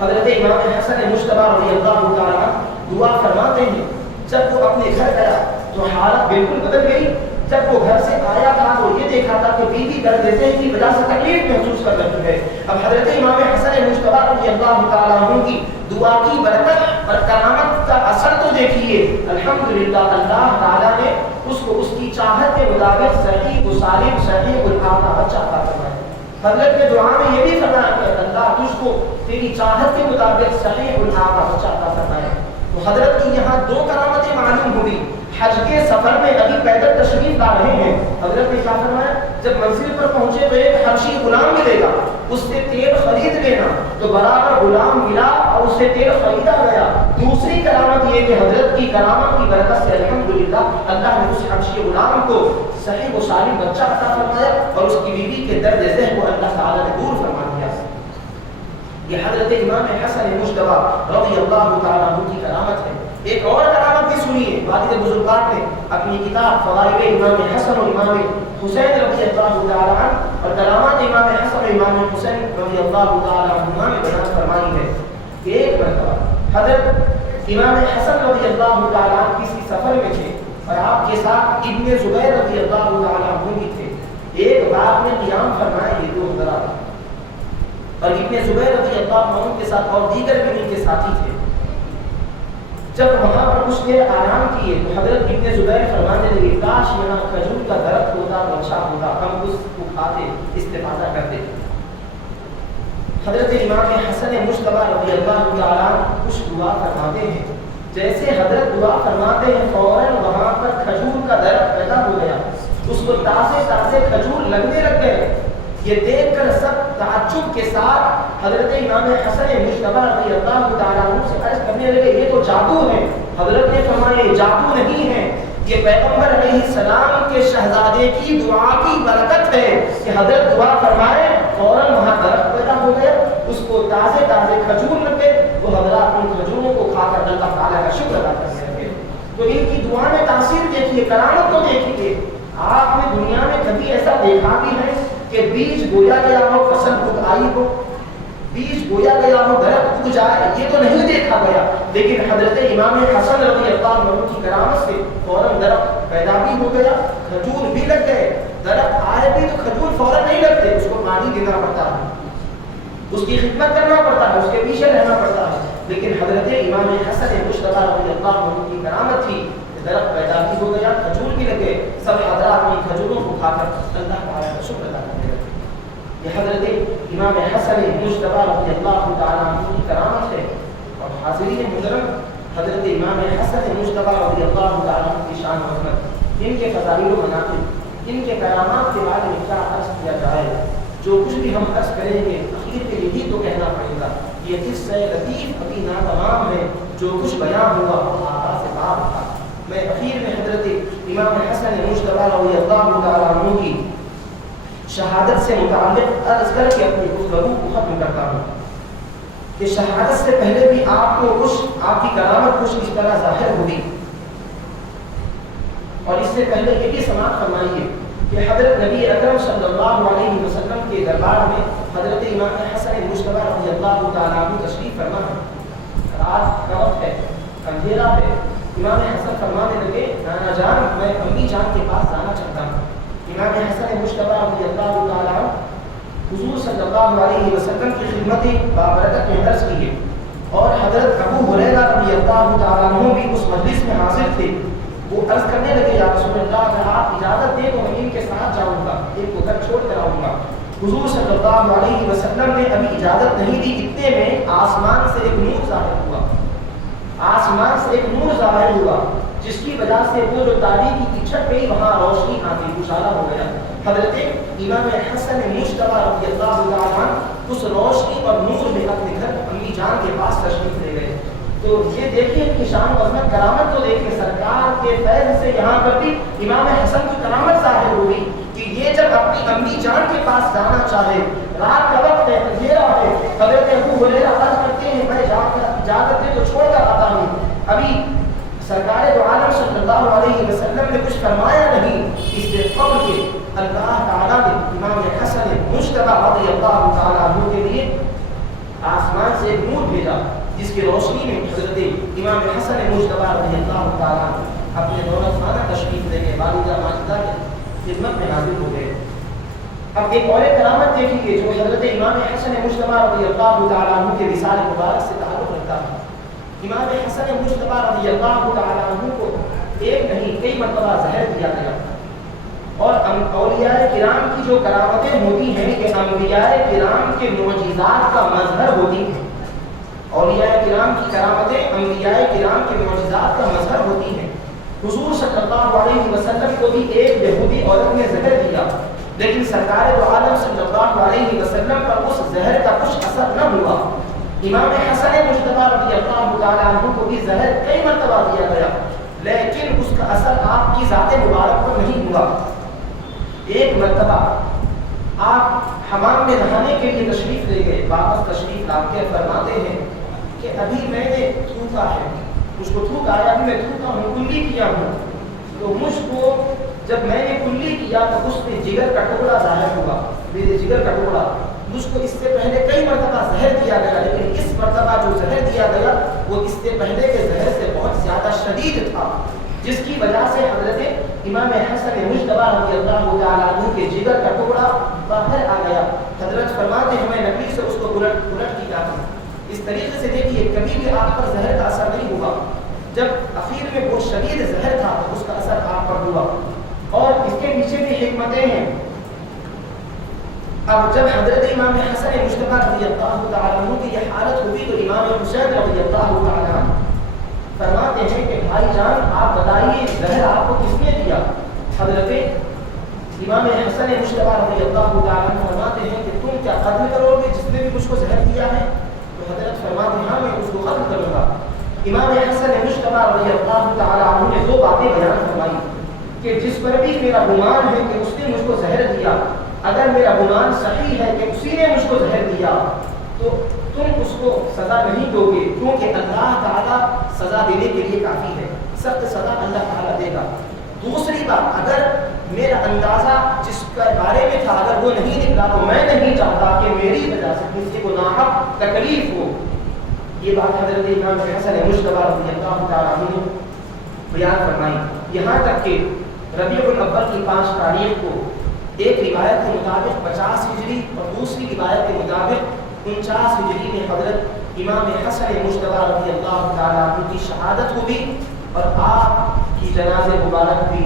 حضرت امام حسن مجتبی رضی اللہ تعالیٰ دعا فرماتے ہیں جب وہ اپنے گھر گیا تو حالت بالکل بدل گئی۔ جب وہ گھر سے آیا تھا تو یہ دیکھا تھا کہ بیوی درد ذہن کی وجہ سے تکلیف محسوس کر رہی ہے۔ اب حضرت امام حسن مجتبی رضی اللہ تعالیٰ عنہ کی دعا کی برکت اور کرامت کا اثر تو دیکھیے، الحمدللہ اللہ تعالیٰ نے اس کو اس کی چاہت کے مطابق صحیح و سالم صحیح الاعضاء بچہ عطا فرمایا۔ حضرت نے دعا میں یہ بھی فرمایا کہ اللہ تجھ کو تیری چاہت کے مطابق صحیح الاعضاء بچہ عطا فرمائے۔ تو حضرت کی یہاں دو کرامتیں معلوم ہوئی۔ حج کے سفر میں ابھی پیدل تشریف لا رہے ہیں، حضرت نے کیا فرمایا جب منزل پر پہنچے تو ایک حبشی غلام ملے گا، اس سے تیل خرید لینا۔ تو برابر غلام ملا اور اس سے تیل خریدا گیا۔ دوسری کرامت یہ کہ حضرت کی کرامت کی برکت سے الحمدللہ اللہ نے اس حبشی غلام کو صحیح و سالم بچہ عطا فرمایا اور اس کی بیوی کے درد ذہن کو اللہ تعالیٰ نے دور فرما دیا۔ یہ حضرت امام حسن مجتبی رضی اللہ تعالیٰ عنہ کی کرامت ہے۔ ایک اور کرامت بھی سنیے، والد بزرگوار نے اپنی کتاب فضائل امام حسن اور امام حسین رضی اللہ تعالیٰ عنہ اور کرامات امام حسن اور امام حسین رضی اللہ تعالیٰ عنہ میں بیان فرمائی ہے کہ ایک مرتبہ حضرت امام حسن رضی اللہ تعالیٰ عنہ کسی سفر میں تھے، اور آپ کے ساتھ ابن زبیر رضی اللہ تعالیٰ عنہ بھی تھے. ایک بار میں قیام فرمائے یہ دو حضرات، اور ابن زبیر رضی اللہ عنہ کے ساتھ اور دیگر بھی ان کے ساتھی تھے. جب وہاں پر کچھ دیر آرام کیے تو حضرت ابن زبیر فرمانے لگے کاش یہاں کھجور کا درخت ہوتا تو اچھا ہوتا، ہم اس کو کھاتے استفادہ کرتے. حضرت امام حسن مجتبی رضی اللہ تعالیٰ کچھ دعا فرماتے ہیں. جیسے حضرت دعا فرماتے ہیں فوراً وہاں پر کھجور کا درخت پیدا ہو گیا، اس کو تازے تازے کھجور لگنے لگ گئے. یہ دیکھ کر سب تعجب کے ساتھ حضرت امام حسن مجتبی رضی اللہ تعالیٰ عنہ سے عرض کرنے لگے یہ تو جادو ہے. حضرت نے فرمایا یہ جادو نہیں ہے، یہ پیغمبر علیہ السلام کے شہزادے کی دعا کی برکت ہے کہ حضرت دعا فرمائے فوراً وہاں درخت پیدا ہو گیا، اس کو تازے تازے کھجور لگے. وہ حضرات ان کھجوروں کو کھا کر اللہ تعالیٰ کا شکر ادا کرنے لگے. تو ان کی دعا میں تاثیر دیکھیے، کرامت کو دیکھیے. آپ نے دنیا میں کبھی ایسا دیکھا بھی ہے کہ بیج بویا گیا ہو فصل خود آئی ہو، بیج بویا گیا ہو درخت اگ جائے؟ یہ تو نہیں دیکھا گیا. لیکن حضرت امام حسن رضی اللہ عنہ کی کرامت سے فوراً درخت پیدا بھی ہو گیا، کھجور بھی لگ گئے. درخت آئے بھی تو کھجور فوراً نہیں لگتے، اس کو پانی دینا پڑتا ہے، اس کی خدمت کرنا پڑتا ہے، اس کے پیچھے رہنا پڑتا ہے. لیکن حضرت امام حسن مجتبی رضی اللہ عنہ کی کرامت تھی، درخت پیدا بھی ہو گیا، کھجور بھی لگے. سب حضرات ان کھجوروں کو کھا کر اللہ تعالیٰ کا شکر ادا کرنے لگے. یہ حضرت امام حسن مجتبی رضی اللہ تعالیٰ عنہ کی کرامت ہے. اور حاضرین محترم، حضرت امام حسن مجتبی رضی اللہ تعالیٰ عنہ کی شان و عظمت، ان کے فضائل و مناقب، ان کے کرامات کے بارے میں کیا عرض کیا جائے. جو کچھ بھی ہم عرض کریں گے اخیر پہ یہی تو کہنا پڑے گا. یہ قصہ لطیف ابھی ناتمام ہے، جو کچھ بیان ہوا وہ آغاز سے باب تھا. میں اخیر میں حضرت امام حسن مجتبی رضی اللہ تعالیٰ عنہ کی شہادت سے متعلق عرض کر کے اپنی گفتگو کو ختم کرتا ہوں کہ شہادت سے پہلے بھی آپ کو کچھ آپ کی کرامت کچھ اس طرح ظاہر ہوئی. اور اس سے پہلے یہ بھی سماعت فرمائیے کہ حضرت نبی اکرم صلی اللہ علیہ وسلم کے دربار میں حضرت امام حسن مجتبی رضی اللہ تعالیٰ عنہ تشریف فرما ہے. رات کا وقت ہے، اندھیرا ہے. امام حسن فرمانے لگے نانا جان میں امی جان کے پاس جانا چاہتا ہوں. امام حسن مجتبی رضی اللہ تعالیٰ عنہ حضور صلی اللہ علیہ وسلم کی خدمت بابرکت میں عرض کی ہے. اور حضرت ابو ہریرہ رضی اللہ تعالیٰ عنہ بھی اس مجلس میں حاضر تھے. وہ عرض کرنے لگے یا رسول اللہ اگر آپ اجازت دیں تو میں ان کے ساتھ جاؤں گا، ایک کو گھر چھوڑ کر آؤں گا. حضور صلی اللہ علیہ وسلم نے ابھی اجازت نہیں دی. اتنے میں آسمان سے ایک نور ظاہر ہوا، آسمان سے ایک نور ظاہر ہوا جس کی وجہ سے وہ جو تاریکی کی چھٹ گئی وہاں روشنی آتی، اجالا ہو گیا. حضرت امام حسن مجتبی رضی اللہ تعالیٰ عنہ اس روشنی اور نور میں اپنے گھر امی جان کے پاس تشریف لے گئے. تو یہ دیکھیے ان کی شان و عظمت، کرامت تو دیکھیے. سرکار کے فیض سے یہاں پر بھی امام حسن کی کرامت ظاہر ہوئی کہ یہ جب اپنی امی جان کے پاس جانا چاہے، رات کا وقت ہے، اندھیرا ہے. حضرت ابو ہریرہ عرض کرتے ہیں میں اجازت دے تو چھوڑ کر آتا ہوں. ابھی سرکار دو عالم صلی اللہ علیہ وسلم نے کچھ فرمایا نہیں. اس سے قبل کے اللہ تعالیٰ نے امام حسن مجتبی رضی اللہ تعالیٰ عنہ کے لیے آسمان سے ایک نور بھیجا جس کی روشنی میں حضرت امام حسن مجتبی رضی اللہ تعالیٰ اپنے دولت خانہ تشریف لے گئے، والدہ ماجدہ کی خدمت میں حاضر ہو گئے. اب ایک اور کرامت دیکھیے جو حضرت امام حسن مجتبی رضی اللہ تعالیٰ عنہ کے وصال مبارک سے تعلق رکھتا ہے. امام حسن مجتبی رضی اللہ تعالیٰ عنہ کو ایک نہیں کئی مرتبہ زہر دیا گیا. اور اولیاء کرام کی جو کرامتیں ہوتی ہیں یہ انبیاء کرام کے معجزات کا مظہر ہوتی ہیں. اولیاء کرام کی کرامتیں انبیاء کرام کے معجزات کا مظہر ہوتی ہیں. حضور صلی اللہ علیہ وسلم کو بھی ایک یہودی عورت نے زہر دیا، لیکن سرکار دو عالم صلی اللہ علیہ وسلم پر اس زہر کا کچھ اثر نہ ہوا. امام حسن مجتبی رضی اللہ تعالیٰ عنہ کو بھی زہر کئی مرتبہ دیا گیا، لیکن اس کا اثر آپ کی ذات مبارک پر نہیں ہوا. ایک مرتبہ آپ حمام میں نہانے کے لیے تشریف لے گئے، واپس تشریف لا کے فرماتے ہیں کہ ابھی میں نے تھوکا ہے، مجھ کو تھوک آیا، ابھی میں تھوکا ہوں، کلی کیا ہوں. تو مجھ کو جب میں نے کلی کیا تو اس میں جگر کا ٹکڑا ظاہر ہوا، میرے جگر کا ٹکڑا. مجھ کو اس سے پہلے کئی مرتبہ زہر دیا گیا، لیکن اس مرتبہ جو زہر دیا گیا وہ اس سے پہلے کے زہر سے بہت زیادہ شدید تھا، جس کی وجہ سے حضرت امام حسن مجتبی رضی اللہ تعالیٰ عنہ کے جگر کا ٹکڑا باہر آ گیا. حضرت فرماتے ہیں ہمیں لکڑی سے اس کو الٹ کی جاتی. اس طریقے سے دیکھیے کبھی بھی آپ پر زہر کا اثر نہیں ہوا. جب اخیر میں بہت شدید زہر تھا تو اس کا اثر آپ پر ہوا. اور اس کے پیچھے بھی حکمتیں ہیں. اب جب حضرت امام حسن مجتبی رضی اللہ تعالیٰ عنہ کی یہ حالت ہوئی تو امام حسین رضی اللہ تعالیٰ عنہ فرماتے ہیں کہ بھائی جان آپ بتائیے زہر آپ کو کس نے دیا؟ حضرت امام حسن مجتبی رضی اللہ تعالیٰ عنہ فرماتے ہیں کہ تم کیا قتل کرو گے جس نے بھی مجھ کو زہر دیا ہے؟ تو حضرت فرماتے ہیں ہاں میں اس کو قتل کروں گا. امام حسن مجتبی رضی اللہ تعالیٰ عنہ نے دو باتیں بیان فرمائی کہ جس پر بھی میرا گمان ہے کہ اس نے مجھ کو زہر دیا، اگر میرا گمان صحیح ہے کہ اسی نے مجھ کو زہر دیا تو تم اس کو سزا نہیں دو گے، کیونکہ اللہ تعالیٰ سزا دینے کے لیے کافی ہے، سخت سزا اللہ تعالیٰ دے گا. دوسری بات، اگر میرا اندازہ جس کے بارے میں تھا اگر وہ نہیں نکلا تو میں نہیں چاہتا کہ میری وجہ سے کسی کو ناحق تکلیف ہو. یہ بات حضرت امام حسن مجتبی رضی اللہ تعالیٰ عنہ نے بیان فرمائی. یہاں تک کہ ربیع الاول کی 5 تاریخ کو ایک روایت کے مطابق 50 ہجری اور دوسری روایت کے مطابق 49 ہجری میں حضرت امام حسن مجتبی رضی اللہ تعالیٰ عنہ کی شہادت ہوئی اور آپ کی جنازے مبارک بھی،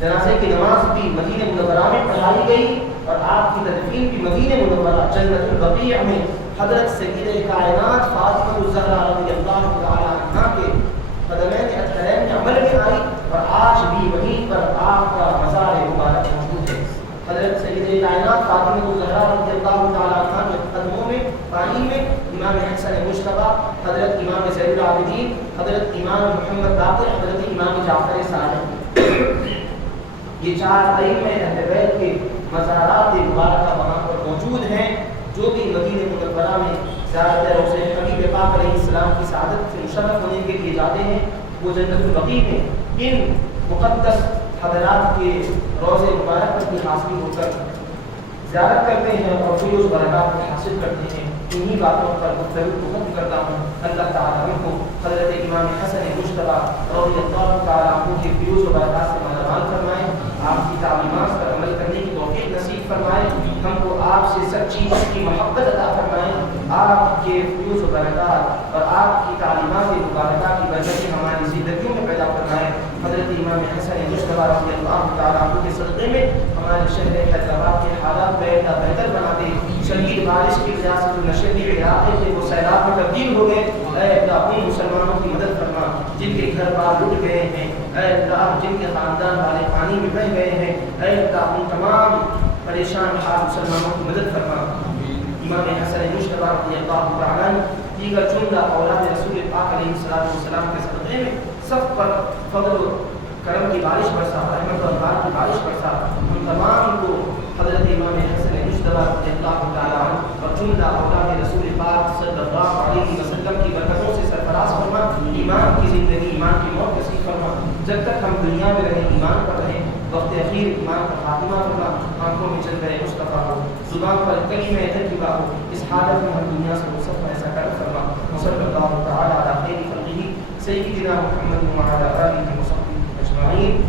جنازے کی نماز بھی مدینہ منورہ میں پڑھائی گئی اور آپ کی تدفین بھی مدینہ منورہ جنت البقیع میں حضرت سیدہ کائنات فاطمہ الزہرا رضی اللہ تعالیٰ عنہ کے قدمین اطہرین میں عمل میں آئی اور آج بھی وہیں پر آپ کا مزار مبارک موجود ہے. حضرت سیدہ کائنات فاطمہ الزہرا رضی اللہ تعالیٰ عنہ کے قدموں میں پانی میں امام حسن مجتبی، حضرت امام زین العابدین، حضرت امام محمد باقر، حضرت امام جعفر صادق، یہ 4 ائمہ اہل بیت کے مزارات مبارکہ وہاں پر موجود ہیں جو بھی مدینہ منورہ میں زیارت روضہ حبیب پاک علیہ السلام کی سعادت سے مشرف ہونے کے لیے جاتے ہیں. وہ جنت البقیع میں ان مقدس حضرات کے روضہ مبارک پر بھی حاصل ہو کر زیارت کرتے ہیں اور فیوز برکات کو حاصل کرتے ہیں. انہی باتوں پر گفتگو کو ختم کرتا ہوں. اللہ تعالیٰ ہم کو حضرت امام حسن مجتبی رضی اللہ تعالیٰ عنہ کے فیوز و برکات سے مالامال فرمائے، آپ کی تعلیمات پر عمل کرنے کی توفیق نصیب فرمائے، ہم کو آپ سے سچی کی محبت عطا فرمائے، آپ کے فیوز و برکات اور آپ کی تعلیمات مبارکہ کی برکتیں ہماری زندگیوں میں پیدا فرمائے. حضرت امام حسن مجتبی رضی اللہ تعالیٰ عنہ کے صدقے میں ہمارے شہر حیدرآباد کے حالات بہتر بنا دے. شدید بارش کی وجہ سے جو نشیبی علاقے تھے وہ سیلاب میں تبدیل ہو گئے. اے اللہ ان مسلمانوں کی مدد فرما جن کے گھر بار ٹوٹ گئے ہیں. اے اللہ جن کے خاندان والے پانی میں بہہ گئے ہیں. اے اللہ ان تمام پریشان حال مسلمانوں کی مدد فرما. امام حسن مجتبی رضی اللہ تعالیٰ عنہ دیگر جملہ اولاد رسول پاک علیہ السلام کے صدقے میں سب پر فضل و کرم کی بارش برسا، رحمت و انوار کی بارش برسا. ہم تمام کو حضرت امام حسن مجتبی رضی اللہ تعالیٰ عنہ اور جملہ اولاد رسول پاک صلی اللہ علیہ وسلم کی برکتوں سے سرفراز فرما. ایمان کی زندگی، ایمان کی موت نصیب فرما. جب تک ہم دنیا میں رہیں ایمان پر رہیں، وقت اخیر ایمان کا خاتمہ فرما. آنکھوں میں چل رہے مصطفیٰ ہو، زبان پر کلمہ طیبہ ہو. اس حالت میں ہم دنیا سے رخصت ایسا کر فرما. صلی اللہ تعالیٰ علی خیر خلقہ سیدنا محمد وعلی آلہ وصحبہ اجمعین.